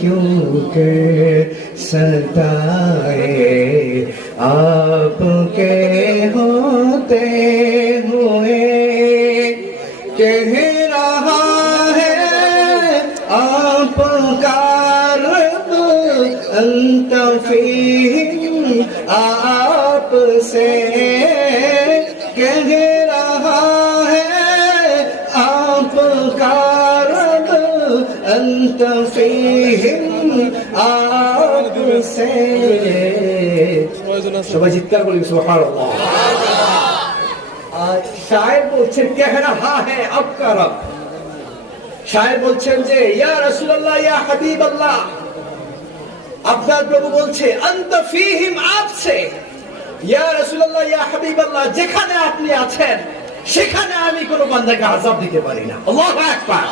क्यों कर सताए आपके होते हुए कह रहा है आपका रब अंत फीहिम आपसे कह रहा है आपका रब अंत फीहिम आपसे সবাই চিৎকার বলি সুবহানাল্লাহ। শায়ের বলছেন কহ রাহা হ্যায় আপকা রব, শায়ের বলছেন যে ইয়া রাসূলুল্লাহ ইয়া হাবিবাল্লাহ, আপনার প্রভু বলছে আনতা ফীহিম আপসে, ইয়া রাসূলুল্লাহ ইয়া হাবিবাল্লাহ, যেখানে আপনি আছেন সেখানে আমি কোন বান্দাকে আযাব দিতে পারি না। আল্লাহু আকবার।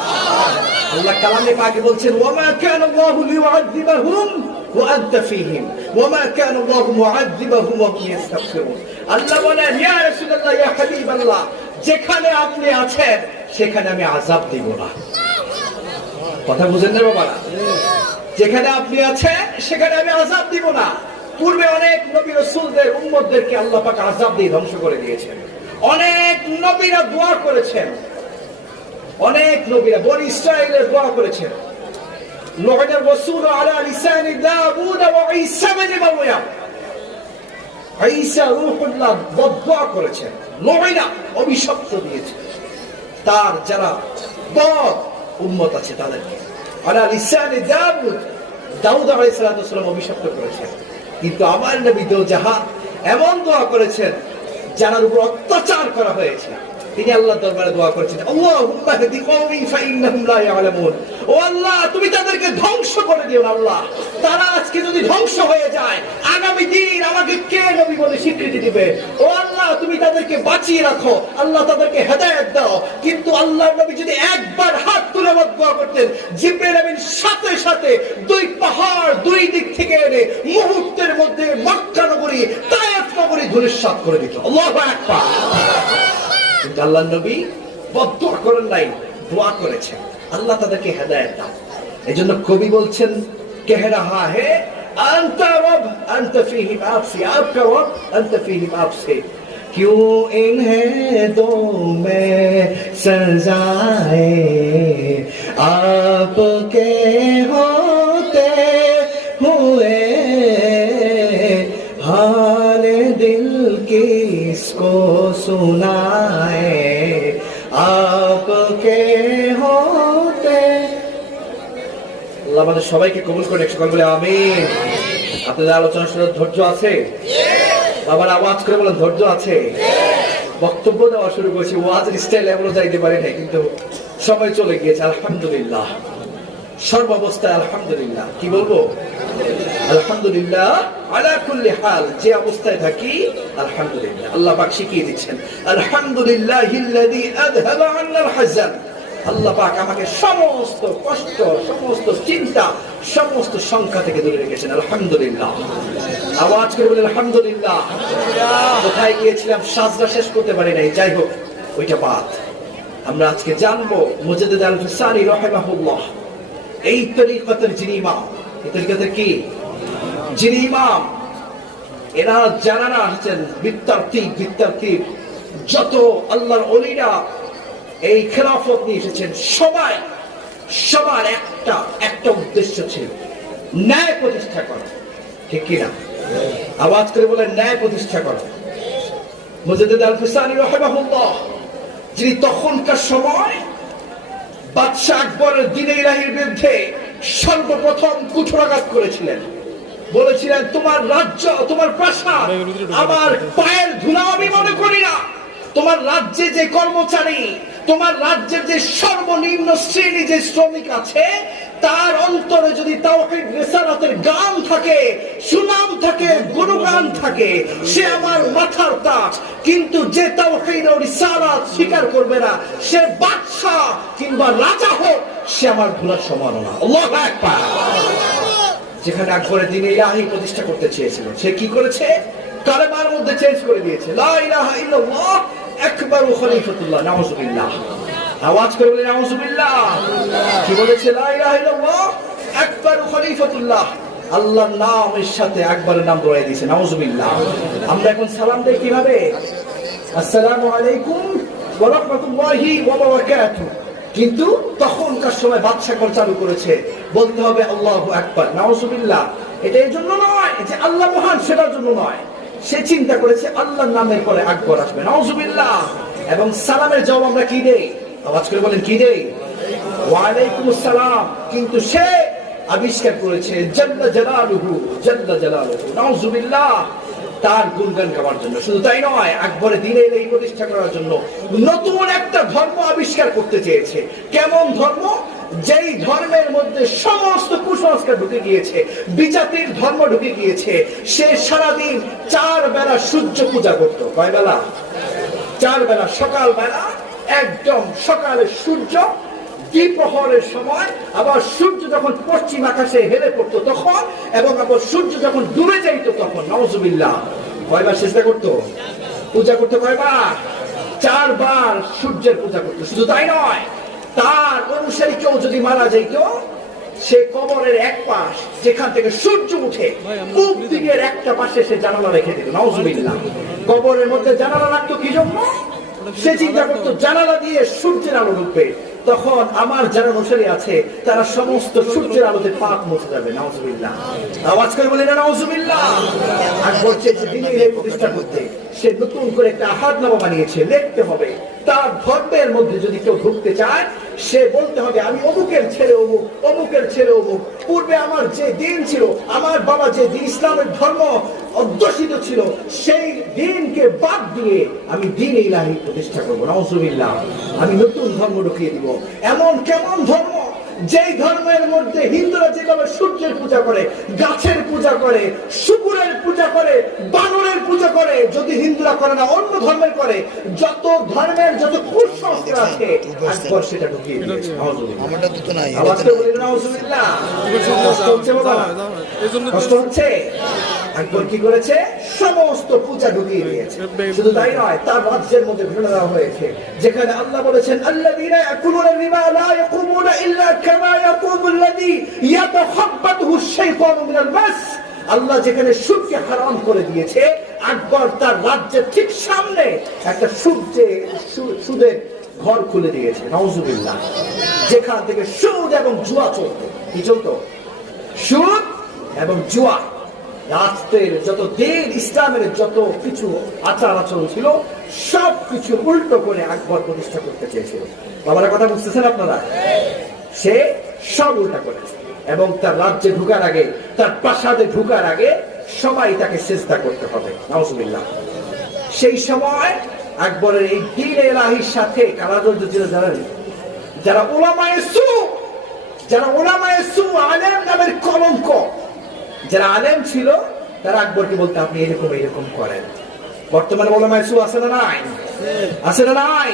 আল্লাহ কালামে পাকে বলছেন ওয়ামা কানা আল্লাহু লিউআযিবাহুম ওয়া আনতা ফীহিম ওয়ামা কানা আল্লাহু মুআযিবাহুম ওয়া হুম ইস্তাগফিরুন। আল্লাহ বলেন ইয়া রাসূলুল্লাহ ইয়া হাবিবাল্লাহ, যেখানে আপনি আছেন সেখানে আমি আযাব দিব না। কথা বুঝেন না বাবা? যেখানে আপনি আছেন সেখানে আমি আযাব দিব না। পূর্বে অনেক নবী রাসূলদের উম্মতদেরকে আল্লাহ পাক আযাব দিয়ে ধ্বংস করে দিয়েছেন। অনেক নবীরা দোয়া করেছেন, অনেক নবীরা বনি ইসরাঈলের দোয়া করেছেন। লুআনা রাসূল আলা লিসানি দাউদ ওয়া ঈসা ইবনে মারইয়াম, ঈসা রূহুল্লাহ দোয়া করেছেন, লুআনা অভিশপ্ত দিয়েছেন তার যারা বদ উম্মত আছে তাদেরকে। আলা লিসানি দাউদ আলাইহিস সালাম অভিশপ্ত করেছেন। কিন্তু আমার নবী দো জাহান এমন দোয়া করেছেন যার উপর অত্যাচার করা হয়েছে, তিনি আল্লাহর দরবারে দোয়া করেছেন আল্লাহুম্মা হদি কওমি ফাইন্নাহুম লা ইয়ালামুন, ও আল্লাহ তুমি তাদেরকে ধ্বংস করে দিও না। আল্লাহ তারা আজকে যদি ধ্বংস হয়ে যায় আগামী দিন আমাকে কে নবী বলে স্বীকৃতি দিবে? ও আল্লাহ তুমি তাদেরকে বাঁচিয়ে রাখো, আল্লাহ তাদেরকে হেদায়েত দাও। কিন্তু আল্লাহর নবী যদি একবার হাত তুলে দোয়া করতেন, জিবরাইল আমিন সাথে সাথে দুই পাহাড় দুই দিক থেকে এনে মুহূর্তের মধ্যে মক্কা নগরী তায়েফ নগরী ধূলিসাৎ করে দিত। আল্লাহু আকবার। কিন্তু আল্লাহর নবী বদদোয়া করেন নাই, দোয়া করেছেন আল্লাহ তাদেরকে হেদায়েত দাও। এজন্য কবি বলছেন কহ রাহা হে আনতা রব আনতা ফীহিম আপসে, আপকা রব আনতা ফীহিম আপসে, क्यों इन्हें दो में सजाए आपके होते हुए हाल दिल किसको सुनाए आपके होते। আল্লাহ আমাদের সবাইকে কবুল করে সকল বলে আমিন। আপনাদের আলোচনা শোনার ধৈর্য আছে? বাবার আওয়াজ করে বলেন ধৈর্য আছে? বক্তব্য দেওয়া শুরু করেছি, ওয়াজের স্টাইল এমনও যাইতে পারে না, কিন্তু সময় চলে গিয়েছে। আলহামদুলিল্লাহ, সর্বাবস্থায় আলহামদুলিল্লাহ। কি বলবো? আলহামদুলিল্লাহ আলা কুল্লি হাল, যে অবস্থায় থাকি আলহামদুলিল্লাহ। আল্লাহ পাক শিখিয়ে দিচ্ছেন আলহামদুলিল্লাহিল্লাযী আযহাবা আন্নাল হাযান, আল্লাহ পাক আমাকে সমস্ত কষ্ট, সমস্ত চিন্তা, সমস্ত সংখ্যা থেকে দূরে রেখেছেন। আলহামদুলিল্লাহ। আওয়াজ করে বলেন আলহামদুলিল্লাহ। কোথায় গিয়েছিলাম সাজদা শেষ করতে পারি নাই, যাই হোক ওইটা বাদ। আমরা আজকে জানবো মুজাদ্দিদ আল-ফিসানি রাহিমাহুল্লাহ এই তরিকতের যিনি ইমাম, এই তরিকতের কি যিনি ইমাম, এরা জানানা আছেন বিত্তার্তিক যত আল্লাহর ওলিরা এই খেলাফত নিয়ে এসেছেন, সবার একটা উদ্দেশ্য ছিল ন্যায় প্রতিষ্ঠা করা। ঠিক কিনা? আওয়াজ করে বলেন ন্যায় প্রতিষ্ঠা করা। মুজাদ্দিদ আল-ফিসানি রাহিমাহুল্লাহ যিনি তখনকার সময় বাদশাহ আকবরের দ্বীন ইলাহির বিরুদ্ধে সর্বপ্রথম কুঠরাঘাত করেছিলেন, বলেছিলেন তোমার রাজ্য, তোমার প্রাসাদ আমার পায়ের ধুলা আমি মনে করি না। তোমার রাজ্যে যে কর্মচারী, তোমার রাজ্যের যে সর্বনিম্ন শ্রেণী যে শ্রমিক আছে, তার অন্তরে যদি তাওহীদ রিসালাতের গান থাকে, সুনাম থাকে, গুণগান থাকে, সে আমার মাথার তাজ। কিন্তু যে তাওহীদ ও রিসালাত স্বীকার করবে না, সে বাদশা কিংবা রাজা হোক, সে আমার ধুলার সমান না। আল্লাহু আকবার। যেখানে আকবরের দ্বীন ইলাহি প্রতিষ্ঠা করতে চেয়েছিল, সে কি করেছে? কালেমার মধ্যে চেঞ্জ করে দিয়েছে লা ইলাহা ইল্লাল্লাহ আকবারু খলিফাতুল্লাহ। নাউযুবিল্লাহ। আওয়াজ করে বলেন নাউযুবিল্লাহ। কি বলেছে? লা ইলাহা ইল্লাল্লাহ আকবারু খলিফাতুল্লাহ, আল্লাহর নামের সাথে আকবরের নাম জড়াই দিয়েছে। নাউজুবিল্লাহ। আমরা এখন সালাম দেই কিভাবে? আসসালামু আলাইকুম ওয়া রাহমাতুল্লাহি ওয়া বারাকাতুহু। কিন্তু তখনকার সময় বাদশাহ চালু করেছে, বলতে হবে আল্লাহু আকবার। নাউজুবিল্লাহ। এটা এই জন্য নয় যে আল্লাহ মহান, সেটার জন্য নয়। সে চিন্তা করেছে আল্লাহর নামের পরে আকবর আসবে। নাউজুবিল্লাহ। এবং সালামের জবাব আমরা কি দেই? আওয়াজ করে বলেন, কি দেই? ওয়া আলাইকুমুস সালাম। কিন্তু সে আবিষ্কার করেছে জাল্লা জালালুহু, জাল্লা জালালুহু। নাউজুবিল্লাহ। তার গুণগান গাওয়ার জন্য, শুধু তাই নয়, আকবরের দিনে এই প্রতিষ্ঠা করার জন্য নতুন একটা ধর্ম আবিষ্কার করতে চেয়েছে। কেমন ধর্ম? যেই ধর্মের মধ্যে সমস্ত কুসংস্কার ঢুকে গিয়েছে, বিজাতির ধর্ম ঢুকে গিয়েছে। সে সারাদিন 4 বেলা সূর্য পূজা করত। কয় বেলা? 4 বেলা। সকাল বেলা একদম সকালে সূর্য দ্বিপ্রহরের সময়, আবার সূর্য যখন পশ্চিম আকাশে হেলে পড়তো তখন, এবং আবার সূর্য যখন ডুবে যাইত তখন। নাউজুবিল্লাহ। কয়বার চেষ্টা করতো? পূজা করতো কয়বার? 4 বার সূর্যের পূজা করতো। শুধু তাই নয়, তার অনুসারী কেউ যদি মারা যাইত, সে কবরের এক পাশ যেখান থেকে সূর্য উঠে পূব দিকের একটা পাশে সে জানালা রেখে দিত। নাউজুবিল্লাহ। কবরের মধ্যে জানালা রাখতো কি জন্য? সে চিন্তা করতো জানালা দিয়ে সূর্যের আলো ঢুকবে, তখন আমার যারা অনুসারী আছে তারা সমস্ত সূর্যের আলোতে পাপ মুছে যাবে। নাউজুবিল্লাহ। আওয়াজ করে বলি না নাউজুবিল্লাহ। আকবর চেয়েছে দিনের এই প্রতিষ্ঠা করতে। সে নতুন করে একটা আহাদনামা বানিয়েছে, লিখতে হবে তার ধর্মের মধ্যে যদি কেউ ঢুকতে চায়, সে বলতে হবে আমি অমুকের ছেলে অমুক, অমুকের ছেলে অমুক। পূর্বে আমার যে দিন ছিল, আমার বাবা যে দিন ইসলামের ধর্ম অধ্যুষিত ছিল, সেই দিনকে বাদ দিয়ে আমি দ্বীন ইলাহি প্রতিষ্ঠা করবো। নাউজুবিল্লাহ। আমি নতুন ধর্ম ঢুকিয়ে দিব। এমন কেমন ধর্ম? যেই ধর্মের মধ্যে হিন্দুরা যেভাবে সূর্যের পূজা করে, গাছের পূজা করে, শুকুরের পূজা করে, বানরের পূজা করে, যদি হিন্দুরা করে না অন্য ধর্মের করে, যত ধর্মের যত কুসংস্কার আছে আকবর সেটা ঢুকিয়ে দিয়েছে। আমারটা তো নাই। আওয়াজ করে বলি নাউজুবিল্লাহ। কষ্ট হচ্ছে বাবা? কষ্ট হচ্ছে? আকবর কি করেছে? সমস্ত পূজা ঢুকিয়ে দিয়েছে। শুধু তাই নয়, তার রাজ্যের মধ্যে ঘটনা দেওয়া হয়েছে যেখানে আল্লাহ বলেছেন আল্লাযীনা ইয়াকুলুনা রিবা লা ইয়াকুমুনা ইল্লা কামা ইয়াকুমুল্লাযী ইয়াতাখাব্বাতুহু আশ-শাইতানু মিনাল মাস। আল্লাহ যেখানে সুদকে হারাম করে দিয়েছে, আকবর তার রাজ্যের ঠিক সামনে একটা সুদের ঘর খুলে দিয়েছে। নাউজুবিল্লাহ। যেখান থেকে সুদ এবং জুয়া চলতো। কি চলতো? সুদ এবং জুয়া। রাষ্ট্রের যত দিন, ইসলামের যত কিছু আচার আচরণ ছিল, সব কিছু উল্টো করে আকবর প্রতিষ্ঠা করতে চেয়েছিল। বাবারা কথা বুঝতেছেন আপনারা? সে সব উল্টা করেছে এবং তার রাজ্যে ঢুকার আগে, তার প্রাসাদে ঢুকার আগে সবাই তাকে সিজদা করতে হবে। নাউজুবিল্লাহ। সেই সময় আকবরের এই দ্বীন ইলাহির সাথে কারা জড়িত ছিল জানেন? যারা উলামায়ে সু, যারা উলামায়ে সু, আলেম নামের কলঙ্ক, যারা আলেম ছিল, তারা আকবরকে বলতে আপনি এরকম এরকম করেন। বর্তমানে উলামায়ে সু আছে না নাই? আছে না নাই?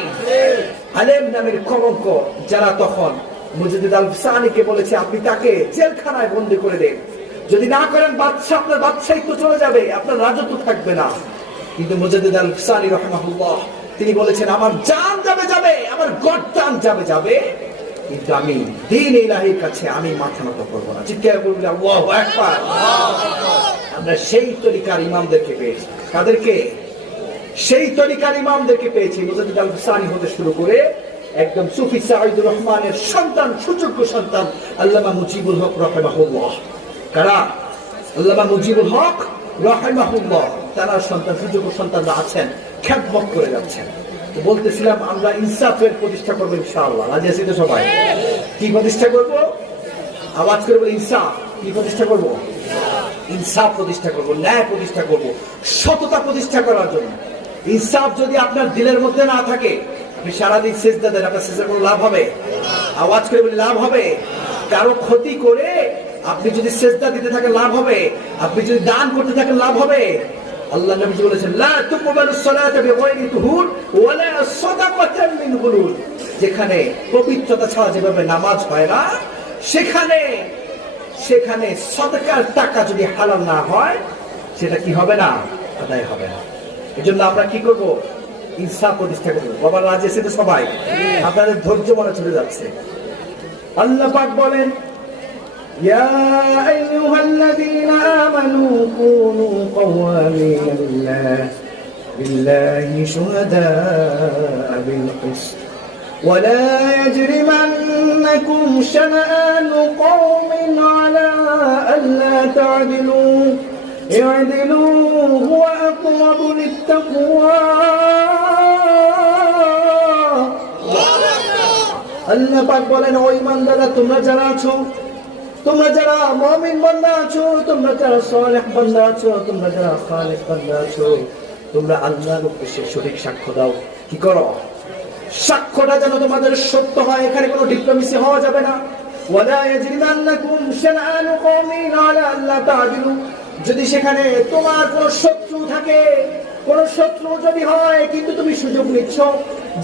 আলেম নামের কলঙ্ক যারা তখন মুজাদ্দিদ আল-ফিসানিকে বলেছে আপনি তাকে জেলখানায় বন্দী করে দেন, যদি না করেন বাদশা আপনার বাদশাহিত্ব চলে যাবে, আপনার রাজত্ব থাকবে না। কিন্তু মুজাদ্দিদ আল-ফিসানি রাহিমাহুল্লাহ তিনি বলেছেন আমার জান যাবে যাবে, আমার গর্দান যাবে যাবে, কিন্তু আমি দ্বীন ইলাহির কাছে আমি মাথা নত করব না। চিৎকার করে বলি আল্লাহু আকবার। আমরা সেই তরিকার ইমামদেরকে পেয়েছি। কাদেরকে? সেই তরিকার ইমামদেরকে পেয়েছি। মুজাদ্দিদ আল-ফিসানি হতে শুরু করে একদম সুফি সাঈদুর রহমানের সন্তান, সুযোগ্য সন্তান আল্লামা মুজিবুল হক রাহিমাহুল্লাহ। কারা? আল্লামা মুজিবুল হক রাহিমাহুল্লাহ। তারা সন্তান, সুযোগ্য সন্তানরা আছেন, খেদমত করে যাচ্ছেন। বলতেছিলাম আমরা ইনসাফের প্রতিষ্ঠা করবো ইনশাআল্লাহ। রাজি আছি তো সবাই? কি প্রতিষ্ঠা করব? আওয়াজ করে বলি ইনসাফ। কি প্রতিষ্ঠা করব? ইনসাফ প্রতিষ্ঠা করব, ন্যায় প্রতিষ্ঠা করব, সততা প্রতিষ্ঠা করার জন্য। ইনসাফ যদি আপনার দিলের মধ্যে না থাকে, আপনি সারাদিন সিজদা দেন, আপনার সিজদার কোনো লাভ হবে? আওয়াজ করে বলি লাভ হবে? কারো ক্ষতি করে আপনি যদি সিজদা দিতে থাকেন লাভ হবে? আপনি যদি দান করতে থাকেন লাভ হবে? আল্লাহ নবী বলেছেন লা তুকবালুস সালাতু বিগায়রি তুহুর ওয়ালা সাদাকাতান মিন গুলুল। যেখানে পবিত্রতা ছাড়া যেভাবে নামাজ হয় না, সেখানে সাদাকার টাকা যদি হালাল না হয়, সেটা কি হবে না? আদায় হবে না। এজন্য আমরা কি করব? ইনসাফ প্রতিষ্ঠা করব। বাবা রাজি আছে তো সবাই? আপনাদের ধৈর্য মনে চলে যাচ্ছে। আল্লাহ পাক বলেন يا أيها الذين آمنوا كونوا قوامين لله شهداء بالقسط ولا يجرمنكم شنآن قوم على ألا تعدلوا اعدلوا هو أقرب للتقوى আল্লাহ পাক বলেন, ও ঈমানদাররা, তোমরা যারা আছো, তোমরা যারা মুমিন বান্দা আছো, তোমরা যারা সালেহ বান্দা আছো, তোমরা যারা খালেস বান্দা আছো, তোমরা আল্লাহর উদ্দেশ্যে সঠিক সাক্ষ্য দাও। কি করো? সাক্ষ্যটা যেন তোমাদের সত্য হয়, এখানে কোনো ডিপ্লোমেসি হওয়া যাবে না। ওয়ালা ইয়াজরিমান্নাকুম শানআনু কওমিন আলা আল্লা তা'দিলু, যদি সেখানে তোমার কোনো শত্রু থাকে, কোন শত্রু যদি হয়, কিন্তু তুমি সুযোগ নিচ্ছ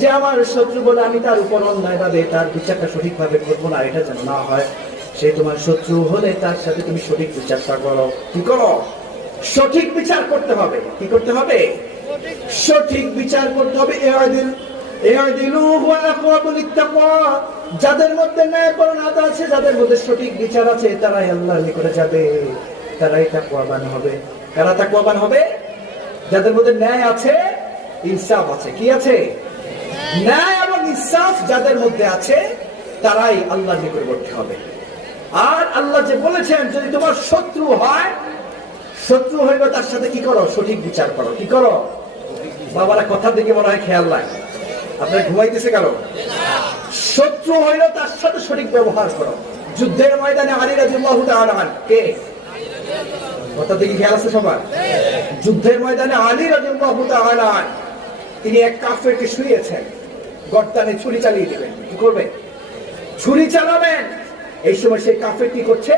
যে আমার শত্রু বলে আমি তার উপর অন্যায়ভাবে তার বিচারটা সঠিকভাবে করবো না, এটা যেন না হয়। সে তোমার শত্রু হলে তার সাথে তুমি সঠিক বিচারটা করো। কি করো? সঠিক বিচার করতে হবে। কি করতে হবে? সঠিক বিচার করতে হবে। যাদের মধ্যে ন্যায়পরায়ণতা আছে, যাদের মধ্যে সঠিক বিচার আছে, তারাই আল্লাহর নিকটে যাবে, তারাই তাকওয়াবান হবে। কারা তাকওয়াবান হবে? যাদের মধ্যে ন্যায় আছে, ইনসাফ আছে। কি আছে? ন্যায় এবং ইনসাফ যাদের মধ্যে আছে, তারাই আল্লাহর নিকটবর্তী হবে। আর আল্লাহ যে বলেছেন, যদি তোমার শত্রু হয়, শত্রু হইবে তার সাথে কি করো? সঠিক বিচার করো। কি করো? বাবারা কথার দিকে মনে হয় খেয়াল নাই, আপনার ঘুমাইতেছে কারো? শত্রু হইল তার সাথে সঠিক ব্যবহার করো। যুদ্ধের ময়দানে আলী রাদিয়াল্লাহু তাআলা আনহু কে? কথা দিকে খেয়াল আছে সবার? যুদ্ধের ময়দানে আলী রাদিয়াল্লাহু তাআলা আনহু তিনি এক কাফেরকে শুইয়েছেন, গর্দানে ছুরি চালিয়ে দিবেন। কি করবে? ছুরি চালাবেন। এই সময় সেই কাফের কি করছে?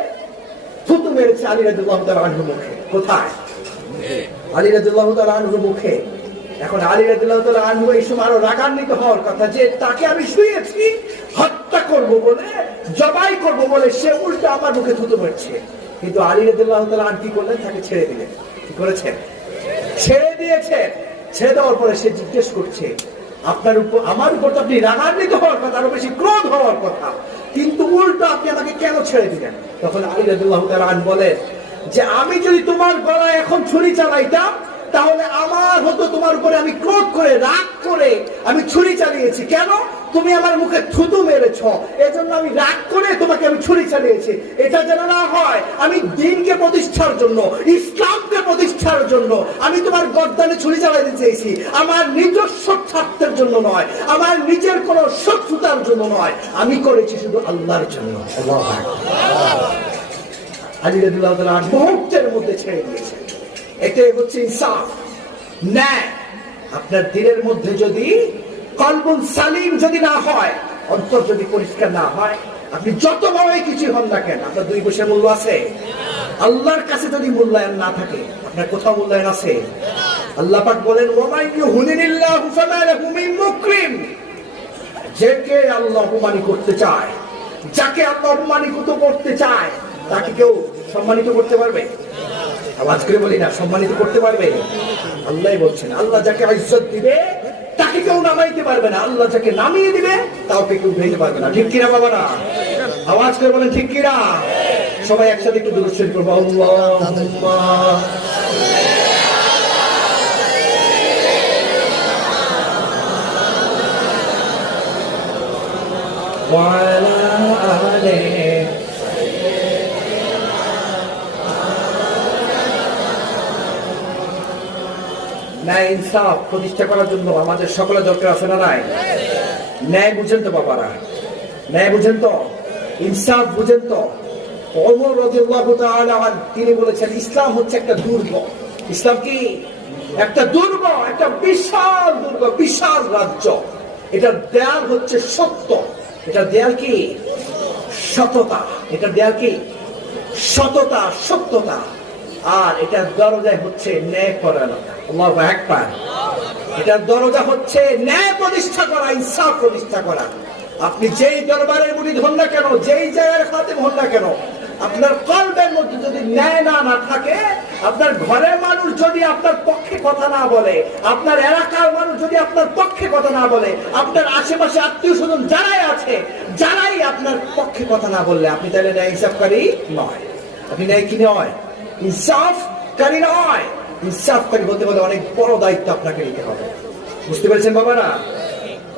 থুতু মেরেছে আলী রাদিয়াল্লাহু তাআলা আনহুর মুখে। কোথায়? আলী রাদিয়াল্লাহু তাআলা আনহুর মুখে। এখন আলী রাদিয়াল্লাহু তাআলা আনহু এই সময় আরো রাগান্বিত হওয়ার কথা যে তাকে আমি শুয়েছি, হত্যা করব বলে, জবাই করব বলে, সে উল্টো আমার মুখে থুতু মেরেছে। কিন্তু আলী রাদিয়াল্লাহু তাআলা আনহু কি করলেন? তাকে ছেড়ে দিলেন। কি করেছেন? ছেড়ে দিয়েছেন। ছেড়ে দেওয়ার পরে সে জিজ্ঞেস করছে, আপনার উপর, আমার উপর তো আপনি রাগান্বিত হওয়ার কথা, আরো বেশি ক্রোধ হওয়ার কথা, কিন্তু উল্টো আপনি আমাকে কেন ছেড়ে দিলেন? তখন আলী রাদিয়াল্লাহু তাআলা আনহু বলেন যে আমি যদি তোমার গলায় এখন ছুরি চালাইতাম, তাহলে আমার হতো তোমার উপরে আমি ক্রোধ করে, রাগ করে আমি ছুরি চালিয়েছি। কেন? তুমি আমার মুখে থুতু মেরেছ, এজন্য আমি রাগ করে তোমাকে আমি ছুরি চালিয়েছি। এটা যেন না হয়, আমি দ্বীনকে প্রতিষ্ঠার জন্য, ইসলামকে প্রতিষ্ঠার জন্য আমি তোমার গর্দানে ছুরি চালাইতে চেয়েছি। আমার নিজস্ব স্বার্থের জন্য নয়, আমার নিজের কোন শত্রুতার জন্য নয়, আমি করেছি শুধু আল্লাহর জন্য। আলী রাদিয়াল্লাহু তাআলা মুহূর্তের মধ্যে ছেড়ে দিয়েছে। এটাই হচ্ছে ইনসাফ, ন্যায়। আপনার দিলের মধ্যে যদি কলবুন সালিম যদি না হয়, অন্তর যদি পরিষ্কার না হয়, আপনি যত বড়ই কিছু হন না কেন, আপনার দুই পয়সার মূল্য আছে? আল্লাহর কাছে যদি মূল্যায়ন না থাকে, আপনার কোথাও মূল্যায়ন আছে? আল্লাহ পাক বলেন, ওয়ামান ইউহিনিল্লাহু ফামা লাহু মিন মুকরিম। যাকে আল্লাহ অপমানিত করতে চায়, যাকে আল্লাহ অপমানিত করতে চায়, তাকে কেউ সম্মানিত করতে পারবে? আওয়াজ করে বলি না, সম্মানিত করতে পারবে? আল্লাহ বলছেন, আল্লাহ যাকে ইজ্জত দিবে তাকে কেউ নামাইতে পারবে না, আল্লাহ যাকে নামিয়ে দিবে তাকে কেউ ভেঙে পারবে না। ঠিক কিনা বাবারা? আওয়াজ করে বলেন ঠিক কিনা? সবাই একসাথে একটু দুরূদ শরীফ করবো। আল্লাহুম্মা ওয়া আলা আলিহি। ন্যায় ইনসাফ প্রতিষ্ঠা করার জন্য আমাদের সকলের দরকার আছে না নাই? ন্যায় বুঝেন তো বাবারা? ন্যায় বুঝেন তো? ইনসাফ বুঝেন তো? ওমর রাদিয়াল্লাহু তাআলা আনহু তিনি বলেছেন, ইসলাম হচ্ছে একটা দুর্গ। ইসলাম কি? একটা দুর্গ, একটা বিশাল দুর্গ, বিশাল রাজ্য। এটার দেয়াল হচ্ছে সত্য। এটার দেয়াল কি? সততা। এটার দেয়াল কি? সততা, সত্যতা। আর এটার দরজা হচ্ছে ন্যায় পরায়ণতা। আল্লাহু আকবার। এটার দরজা হচ্ছে ন্যায় প্রতিষ্ঠা করা, ইনসাফ প্রতিষ্ঠা করা। আপনি যেই দরবারের মুরিদ হন না কেন, যেই জায়গার খাদেম হন না কেন, আপনার কলবের মধ্যে যদি ন্যায় না থাকে, আপনার ঘরের মানুষ যদি আপনার পক্ষে কথা না বলে, আপনার এলাকার মানুষ যদি আপনার পক্ষে কথা না বলে, আপনার আশেপাশে আত্মীয় স্বজন যারাই আপনার পক্ষে কথা না বললে, আপনি তাহলে ন্যায় ইনসাফকারী নয়। আপনি ন্যায় কি নয়? ইনসাফকারী নয়। ইনসাফকারী হতে হলে অনেক বড় দায়িত্ব আপনাকে নিতে হবে। বুঝতে পেরেছেন বাবারা?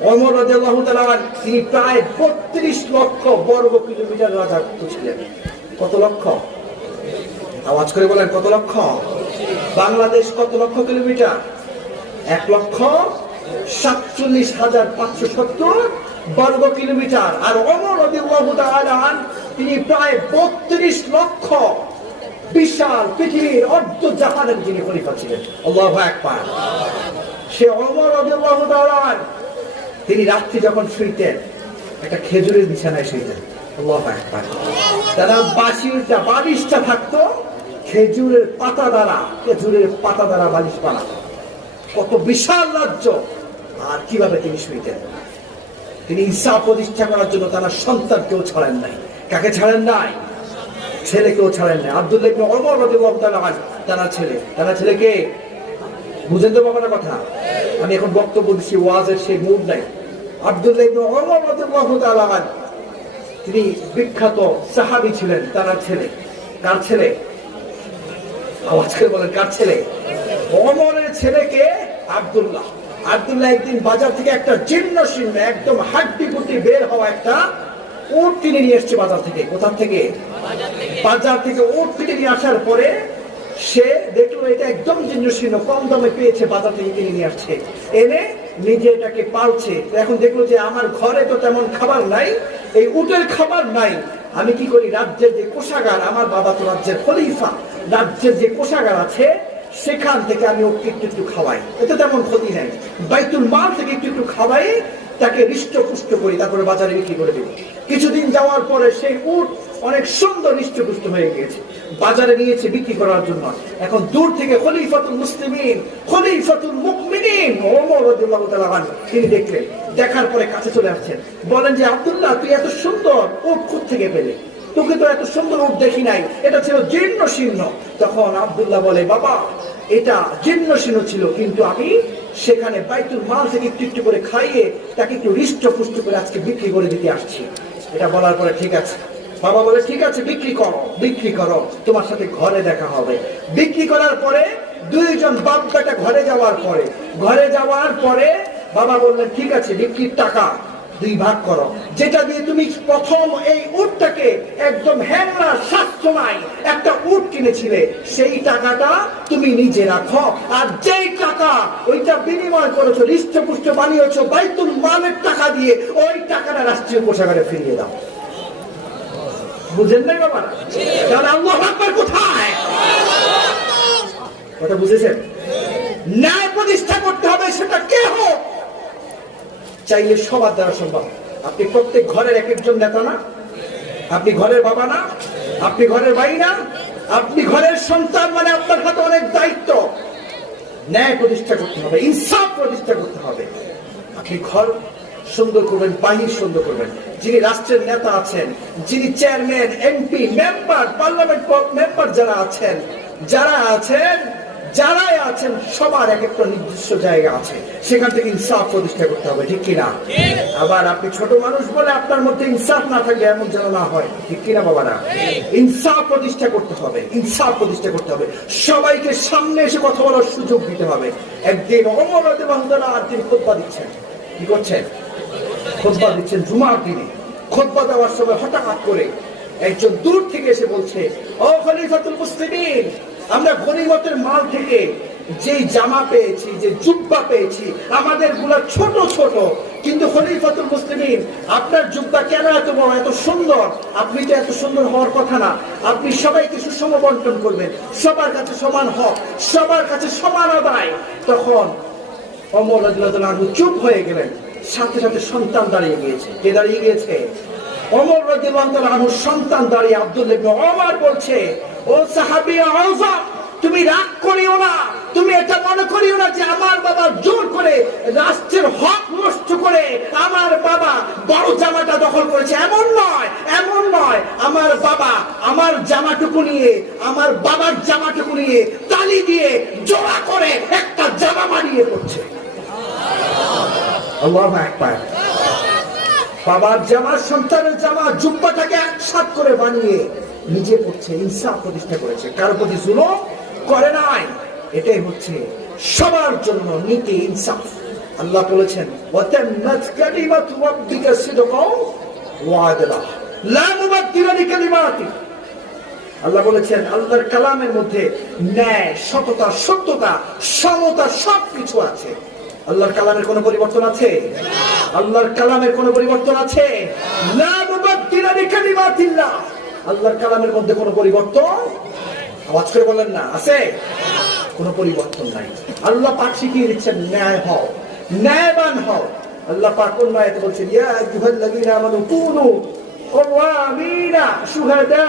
ওমর রাদিয়াল্লাহু তাআলা তিনি প্রায় ৩২ লক্ষ বর্গ কিলোমিটার রাজত্ব ছিলেন। কত লক্ষ? আওয়াজ করে বলেন, কত লক্ষ? বাংলাদেশ কত লক্ষ কিলোমিটার? ১,৪৭,৫৭০ বর্গ কিলোমিটার। আর ওমর রাদিয়াল্লাহু তাআলা তিনি প্রায় ৩২ লক্ষ বিশাল পৃথিবীর অর্ধ জাহানের যিনি খলিফা ছিলেন। আল্লাহু আকবার। সে ওমর রাদিয়াল্লাহু তাআলা তিনি রাত্রি যখন শুইতেন একটা খেজুরের বিছানায় শুইতেন। আল্লাহু আকবার। তারা বালিশটা থাকতো খেজুরের পাতা দ্বারা বালিশ বানাতো। কত বিশাল রাজ্য! আর কিভাবে তিনি শুইতেন? তিনি ইনসাফ প্রতিষ্ঠা করার জন্য তার সন্তানকেও ছাড়েন নাই। কাকে ছাড়েন নাই? ছেলেকেও ছাড়েন নাই। আব্দুল্লাহ ইবনে ওমর রাদিয়াল্লাহু তাআলা তারা ছেলেকে বুঝেন তো বাবার কথা? আমি এখন বক্তব্য দিচ্ছি, ওয়াজের সেই মুড নাই। আব্দুল্লাহ ইবনে ওমর রাদিয়াল্লাহু তাআলা তিনি বিখ্যাত সাহাবী ছিলেন। তার ছেলে, কার ছেলে? আওয়াজ করে বলেন, কার ছেলে? ওমরের ছেলেকে আব্দুল্লাহ একদিন বাজার থেকে একটা জীর্ণ শীর্ণ একদম হাড্ডি গুটি বের হওয়া একটা উট কিনে নিয়ে এসছে বাজার থেকে। কোথা থেকে? বাজার থেকে উট কিনে নিয়ে আসার পরে সে দেখলো এটা একদম জীর্ণ শীর্ণ, কম দামে পেয়েছে, বাজার থেকে কিনে নিয়ে আসছে, এনে নিজে এটাকে পালছে। এখন দেখলো যে আমার ঘরে তো তেমন খাবার নাই, এই উটের খাবার নাই, আমি কি করি, রাজ্যের যে কোষাগার, আমার বাবা তো রাজ্যের খলিফা, রাজ্যের যে কোষাগার আছে সেখান থেকে আমি ওকে একটু খাওয়াই, এতে তেমন ক্ষতি নাই, বাইতুল মাল থেকে একটু খাওয়াই, তাকে হৃষ্টপুষ্ট করি, তারপরে বাজারে বিক্রি করে দিই। কিছুদিন যাওয়ার পরে সেই উট অনেক সুন্দর হৃষ্টপুষ্ট হয়ে গিয়েছে, বাজারে নিয়েছে বিক্রি করার জন্য। এখন দূর থেকে খলিফাতুল মুসলিমিন, খলিফাতুল মুমিনিন ওমর রাদিয়াল্লাহু তাআলা আনহু তিনি দেখলেন, দেখার পরে কাছে চলে আসছেন, বলেন যে আব্দুল্লাহ তুই এত সুন্দর উট কোথা থেকে পেলে? তোকে তো এত সুন্দর উট দেখি নাই, এটা ছিল জীর্ণ শীর্ণ। তখন আব্দুল্লাহ বলে, বাবা এটা জীর্ণ শীর্ণ ছিল, কিন্তু আমি সেখানে বাইতুল মাল থেকে একটু করে খাইয়ে তাকে একটু হৃষ্টপুষ্ট করে আজকে বিক্রি করে দিতে আসছি। এটা বলার পরে ঠিক আছে, বাবা বলে ঠিক আছে বিক্রি করো, তোমার সাথে ঘরে দেখা হবে। বিক্রি করার পরে দুইজন বাপ বেটা ঘরে যাওয়ার পরে বাবা বললেন ঠিক আছে বিক্রির টাকা 2 ভাগ করো, যেটা দিয়ে তুমি প্রথম এই উটটাকে একদম হ্যাংলা স্বাস্থ্য নাই একটা উট কিনেছিলে, সেই টাকাটা তুমি নিজে রাখো, আর যেই টাকা ওইটা বিনিময় করেছো, হৃষ্টপুষ্ট বানিয়েছো বাইতুল মালের টাকা দিয়ে, ওই টাকাটা রাষ্ট্রীয় কোষাগারে ফিরিয়ে দাও। বুঝেন নাই বাবা? তাহলে আল্লাহু আকবার কোথায়? কথা বুঝেছেন? ন্যায় প্রতিষ্ঠা করতে হবে, সেটা কে হোক, চাইলে সবার দ্বারা সম্ভব। আপনি প্রত্যেক ঘরের এক একজন নেতা না, আপনি ঘরের বাবা না, আপনি ঘরের ভাই না, আপনি ঘরের সন্তান, মানে আপনার হাতে অনেক দায়িত্ব। ন্যায় প্রতিষ্ঠা করতে হবে, ইনসাফ প্রতিষ্ঠা করতে হবে। আপনি ঘর সুন্দর করবেন, বাহির সুন্দর করবেন। যিনি রাষ্ট্রের নেতা আছেন, যিনি chairman, MP, member, parliament member যারাই আছেন সবার এক একটা নির্দিষ্ট জায়গা আছে, সেখান থেকে ইনসাফ প্রতিষ্ঠা করতে হবে, ঠিক কিনা? আবার আপনি ছোট মানুষ বলে আপনার মধ্যে ইনসাফ না থাকলে এমন যেন না হয়, ঠিক কিনা বাবারা? ইনসাফ প্রতিষ্ঠা করতে হবে, সবাইকে সামনে এসে কথা বলার সুযোগ দিতে হবে। একদিন ওমর রাদিয়াল্লাহু তাআলা তিনি খুতবা দিচ্ছেন, কি করছেন? খুতবা দিচ্ছেন জুমার দিনে। খুতবা দেওয়ার সময় হঠাৎ করে একজন দূর থেকে এসে বলছে, ও খলিফাতুল মুসলিমিন, আমরা গনিমতের মাল থেকে যে জামা পেয়েছি, যে জুব্বা পেয়েছি, আমাদের গুলা ছোট ছোট, কিন্তু খলিফাতুল মুসলিমিন আপনার জুব্বা কেন এত বড়, এত সুন্দর? আপনি তো এত সুন্দর হওয়ার কথা না, আপনি সবাইকে সুষম বন্টন করবেন, সবার কাছে সমান হক, সবার কাছে সমান আদায়। তখন ওমর রাদিয়াল্লাহু আনহু চুপ হয়ে গেলেন, সাথে সাথে সন্তান দাঁড়িয়ে গিয়েছে। কে দাঁড়িয়ে গিয়েছে? ওমর রাদিয়াল্লাহু আনহুর সন্তান দাঁড়িয়ে আব্দুল্লাহ ইবনে ওমর বলছে, ও সাহাবী আযম, তুমি রাগ করিও না, তুমি এটা মনে করিও না যে আমার বাবা জোর করে রাষ্ট্রের হক নষ্ট করে আমার বাবা বড় জামাটা দখল করেছে, এমন নয়, এমন নয়। আমার বাবা আমার জামাটুকু নিয়ে, আমার বাবার জামাটুকু নিয়ে তালি দিয়ে জোড়া করে একটা জামা বানিয়ে পড়ছে। আল্লাহু আকবার। বাবার জামা, সন্তানের জামা, জুব্বাটাকে একসাথ করে বানিয়ে নিজে পড়ছে, ইনসাফ প্রতিষ্ঠা করেছে, কারো প্রতি জুলুম করে নাই। এটাই হচ্ছে সবার জন্য নীতি, ইনসাফ। আল্লাহ বলেছেন ওয়াতাম্মাত কালিমাতু রাব্বিকা সিদকাও ওয়া আদলা লা মুবাদদিলা লিকালিমাতি। আল্লাহ বলেছেন আল্লাহর কালামের মধ্যে ন্যায়, সততা, সত্যতা, সমতা সবকিছু আছে। আল্লাহর কালামের কোনো পরিবর্তন আছে? আল্লাহর কালামের কোনো পরিবর্তন আছে? লা মুবাদদিলা লিকালিমাতিল্লাহ। আল্লাহর কালামের মধ্যে কোনো পরিবর্তন, আওয়াজ করে বলেন না, আছে? কোনো পরিবর্তন নাই। আল্লাহ পাক শিখিয়ে দিচ্ছেন ন্যায় হও, ন্যায়বান হও। আল্লাহ পাক অন্য আয়াতে বলছেন ইয়া আইয়ুহাল্লাযীনা আমানু কুনু কাওয়ামিনা শুহাদা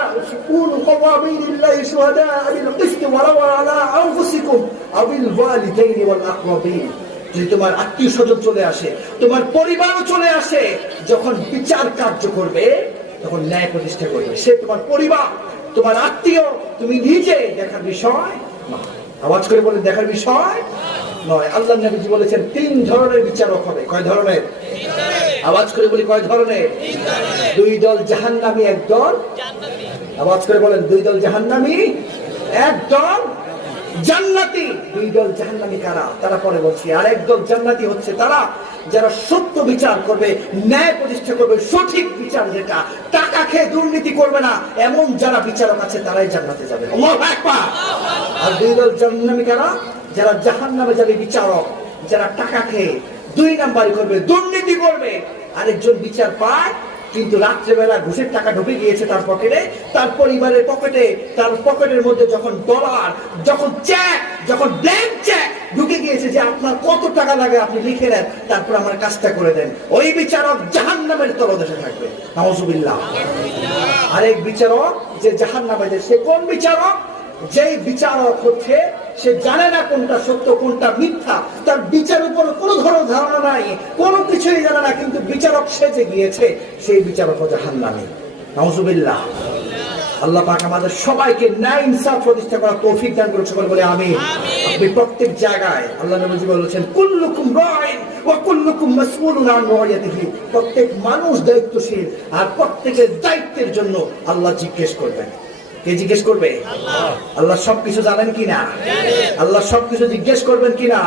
কুনু কাওয়ামিন লিল্লাহি শুহাদা বিল কিসত ওয়ালাউ আলা আনফুসিকুম আও বিল ওয়ালিদাইনি ওয়াল আকরাবিন। যদি তোমার আত্মীয় স্বজন চলে আসে, তোমার পরিবারও চলে আসে, যখন বিচার কার্য করবে তখন ন্যায় প্রতিষ্ঠা করবে। সে তোমার পরিবার, তোমার আত্মীয়, তুমি নিজে দেখার বিষয় নয়। আওয়াজ করে বলে দেখার বিষয় নয়। আল্লাহ নবীজি বলেছেন 3 ধরনের বিচারক হবে। কয় ধরনের? আওয়াজ করে বলি কয় ধরনের? 2 দল জাহান্নামী, 1 দল জান্নাতি। আওয়াজ করে বলেন 2 দল জাহান্নামী, 1 দল জান্নাতি। 2 দল জাহান্নামী কারা? তারা পরে বলছি। আর 1 দল জান্নাতি হচ্ছে তারা যারা সত্য বিচার করবে, ন্যায় প্রতিষ্ঠা করবে, সঠিক বিচার, যেটা টাকা খেয়ে দুর্নীতি করবে না, এমন যারা বিচারক আছে তারাই জান্নাতে যাবে। আল্লাহু আকবার। আর 2 দল জাহান্নামী কারা? যারা জাহান্নামে যাবে বিচারক, যারা টাকা খেয়ে 2 নাম্বারি করবে, দুর্নীতি করবে। আরেকজন বিচার পায় কিন্তু রাত্রেবেলা ঘুষের টাকা ঢুকে গিয়েছে তার পকেটে, তার পরিবারের পকেটে, তার পকেটের মধ্যে যখন ডলার, যখন চেক, যখন ব্ল্যাঙ্ক চেক ঢুকে গিয়েছে যে আপনার কত টাকা লাগে আপনি লিখে নেন, তারপর আমার কাজটা করে দেন, ওই বিচারক জাহান্নামের তলদেশে থাকবে। নাউজুবিল্লাহ। আরেক বিচারক যে জাহান্নামে যায়, সে কোন বিচারক? যেই বিচারক হচ্ছে সে জানে না কোনটা সত্য কোনটা মিথ্যা, তার বিচার উপর কোনো ধরনের ধারণা নাই, কোনো কিছুই জানে না, কিন্তু বিচারক সেজে গিয়েছে, সেই বিচারক জাহান্নামী। নাউজুবিল্লাহ। আল্লাহ পাক আমাদের সবাইকে ন্যায় ইনসাফ প্রতিষ্ঠা করার তৌফিক দান করুন। সকলে বলে আমিন। আপনি প্রত্যেক জায়গায় আল্লাহ নবী বলেছেন কুল্লুকুম রাইন ওয়া কুল্লুকুম মাসউলুন আন রাইয়াতিহি। প্রত্যেক মানুষ দায়িত্বশীল, আর প্রত্যেকের দায়িত্বের জন্য আল্লাহ জিজ্ঞেস করবেন। কে জিজ্ঞেস করবে? আল্লাহ সবকিছু জানেন কিনা? আল্লাহ সবকিছু জিজ্ঞেস করবেন কিনা?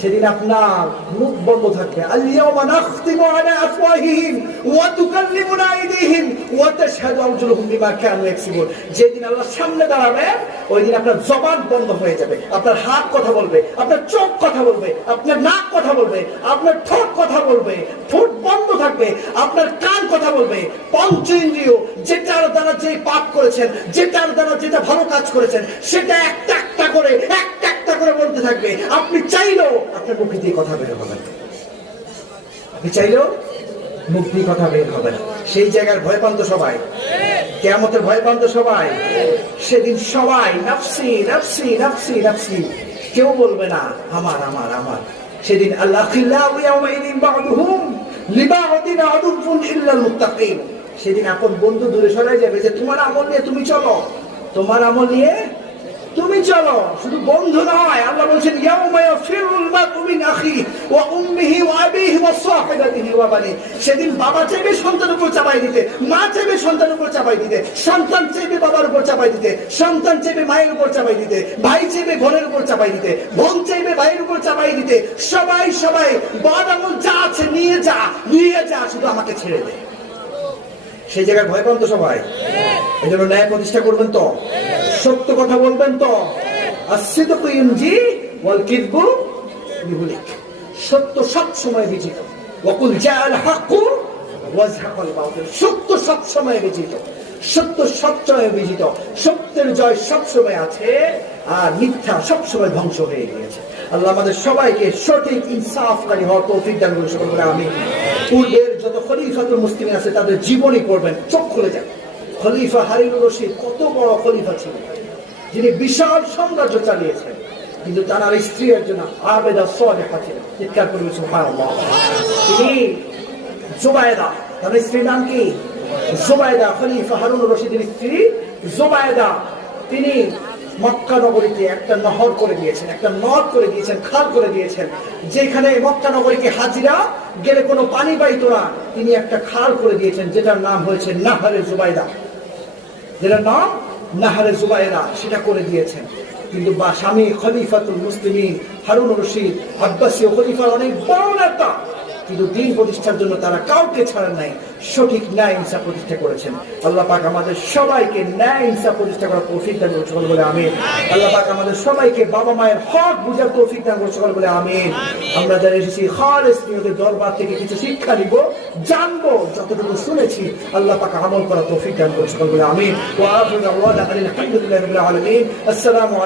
সেদিন আপনার মুখ বন্ধ থাকবে। আল-ইয়াওমা নাখতিমু আলা আফওয়াহিহিম ওয়া তুকাল্লিমুনা আইদিহিম ওয়া তাশহাদু আরজুলুহুম বিমা কানু ইয়াকসিবুন। যেদিন আল্লাহর সামনে দাঁড়াবেন, ওই দিন আপনার জবান বন্ধ হয়ে যাবে, আপনার হাত কথা বলবে, আপনার চোখ কথা বলবে, আপনার নাক কথা বলবে, আপনার ঠোঁট কথা বলবে, ঠোঁট বন্ধ থাকবে, আপনার কান কথা বলবে। পঞ্চ ইন্দ্রিয় যেটার দ্বারা যে পাপ করেছেন, যেটার দ্বারা যেটা ভালো কাজ করেছেন, সেটা একটা একটা করে বলতে থাকবে। আপনি চাইলেও আপনার মুখ দিয়ে কথা বের হবে না, আপনি চাইলেও মুখ দিয়ে কথা বের হবে না। সেই জায়গার ভয় পান তো সবাই, কিয়ামতের ভয় পান তো সবাই। সেদিন সবাই নাফসি নাফসি নাফসি নাফসি, কেউ বলবে না আমার আমার আমার। সেদিন আল-আখিল্লাউ ইয়াওমাইযিন বা'দুহুম লিবা'দিন আদুউন ইল্লাল মুত্তাকিন। সেদিন আপন বন্ধু দূরে সরে যাবে, যে তোমার আমল নিয়ে তুমি চলো, তোমার আমল নিয়ে তুমি চলো। শুধু বন্ধু নয়, আল্লাহ বলেছেন ইয়াউমা ইয়াফিরুল মারউ মিন আখিহি ওয়া উম্মিহি ওয়া আবিহি ওয়া সাহিবাতিহি ওয়া বানিহি। সেদিন বাবা চাইবে সন্তানের উপর চাপাই দিতে, মা চাইবে সন্তানের উপর চাপাই দিতে, সন্তান চাইবে বাবার উপর চাপাই দিতে, সন্তান চাইবে মায়ের উপর চাপাই দিতে, ভাই চাইবে বোনের উপর চাপাই দিতে, বোন চাইবে ভাইয়ের উপর চাপাই দিতে। সবাই সবাই বদ আমল যা আছে নিয়ে যা, নিয়ে যা, শুধু আমাকে ছেড়ে দে। সেই জায়গায় ভয় পান তো সবাই। এই জন্য ন্যায় প্রতিষ্ঠা করবেন তো, সত্য কথা বলবেন তো। as-sidqu yunji wal kidbu yuhlik। সত্য সব সময় বিজিত। ওয়া কুল জাআল হাক্কু ওয়া যাহাকাল বাতিল। সত্য সব সময় বিজিত, সত্য সবসময় বিজিত। সত্যের জয় সব সময় আছে, আর মিথ্যা সব সময় ধ্বংস হয়ে গিয়েছে। আল্লাহ আমাদের সবাইকে সঠিক ইনসাফকারী হওয়ার তৌফিক দান করুন। সকলে বলে আমিন। পূর্বের যত খলিফাতুল মুসলিমিন আছে তাদের জীবনী পড়বেন, চোখ খুলে যাবে। খলিফা হারুনুর রশিদ কত বড় খলিফা ছিলেন, যিনি বিশাল সাম্রাজ্য চালিয়েছেন। কিন্তু তার স্ত্রী একজন আবেদা সালেহা ছিল। চিৎকার করে সুবহানাল্লাহ। তিনি জুবাইদা, তার স্ত্রীর নাম কি? জুবাইদা। খলিফা হারুন রশিদের স্ত্রী জুবাইদা। তিনি মক্কা নগরীতে একটা নহর করে দিয়েছেন, একটা নদ করে দিয়েছেন, খাল করে দিয়েছেন। যেখানে মক্কা নগরীকে হাজিরা গেলে কোনো পানি পাইতো না, তিনি একটা খাল করে দিয়েছেন যেটার নাম হয়েছে নাহরে জুবাইদা, যেটার নাম নাহরে জুবাইদা, সেটা করে দিয়েছেন। কিন্তু বা স্বামী খলিফাতুল মুসলিমিন হারুন রশিদ আব্বাসীয় খলিফার অনেক বড় নেতা, কিন্তু দিন প্রতিষ্ঠার জন্য তারা কাউকে ছাড়েন নাই, সঠিক ন্যায় ইনসাফ প্রতিষ্ঠা করেছেন। আল্লাহ পাক আমাদের সবাইকে ন্যায় ইনসাফ প্রতিষ্ঠা করার তৌফিক দান করুন, সকল বলে আমিন। আল্লাহ পাক আমাদের সবাইকে বাবা মায়ের হক বুঝার তৌফিক দান করুন, সকল বলে আমিন। আমরা যারা এসেছি খালেস নিয়তের দরবার থেকে কিছু শিক্ষা নিব, জানবো, যতটুকু শুনেছি আল্লাহ পাক আমল করার তৌফিক দান করুন, সকল বলে আমিন। ওয়া আখিরু দাওয়ানা আলহামদুলিল্লাহি রাব্বিল আলামিন। আসসালামু